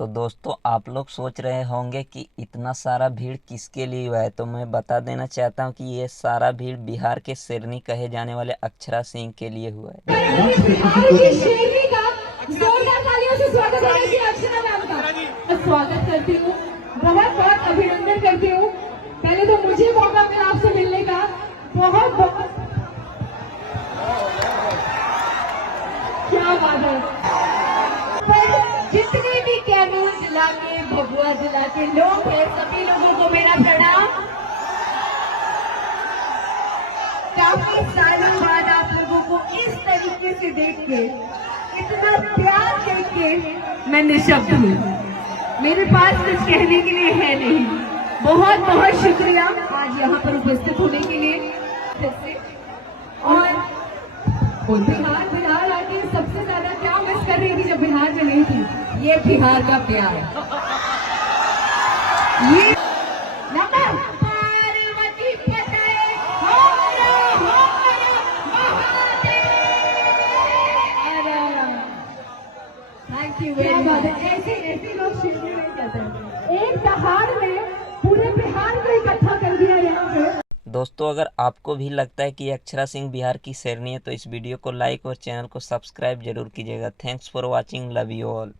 तो दोस्तों आप लोग सोच रहे होंगे कि इतना सारा भीड़ किसके लिए हुआ है, तो मैं बता देना चाहता हूँ कि ये सारा भीड़ बिहार के शेरनी कहे जाने वाले अक्षरा सिंह के लिए हुआ है। स्वागत करती हूँ, बहुत बहुत अभिनंदन करती हूँ। पहले तो मुझे मौका मिला आपसे मिलने का, बहुत बहुत क्या बात है। पर जितने भी कैमूर जिला के, भभुआ जिला के लोग हैं, सभी लोगों को मेरा प्रणाम। काफी सालों बाद आप लोगों को इस तरीके से देख के, इतना प्यार देख के मैं निशब्द हूँ। मेरे पास कुछ कहने के लिए है नहीं। बहुत बहुत शुक्रिया आज यहाँ पर उपस्थित होने के लिए। और बिहार आके सबसे ज्यादा क्या मिस कर रही थी जब बिहार में नहीं थी? ये बिहार का प्यार, ये पार्वती पते थैंक यू वेरी मच। ऐसे लोग शिवजी नहीं कहते। एक पहाड़ में पूरे बिहार को इकट्ठा कर दिया यहाँ पे। दोस्तों अगर आपको भी लगता है कि अक्षरा सिंह बिहार की शेरनी है तो इस वीडियो को लाइक और चैनल को सब्सक्राइब जरूर कीजिएगा। Thanks for watching, love you all.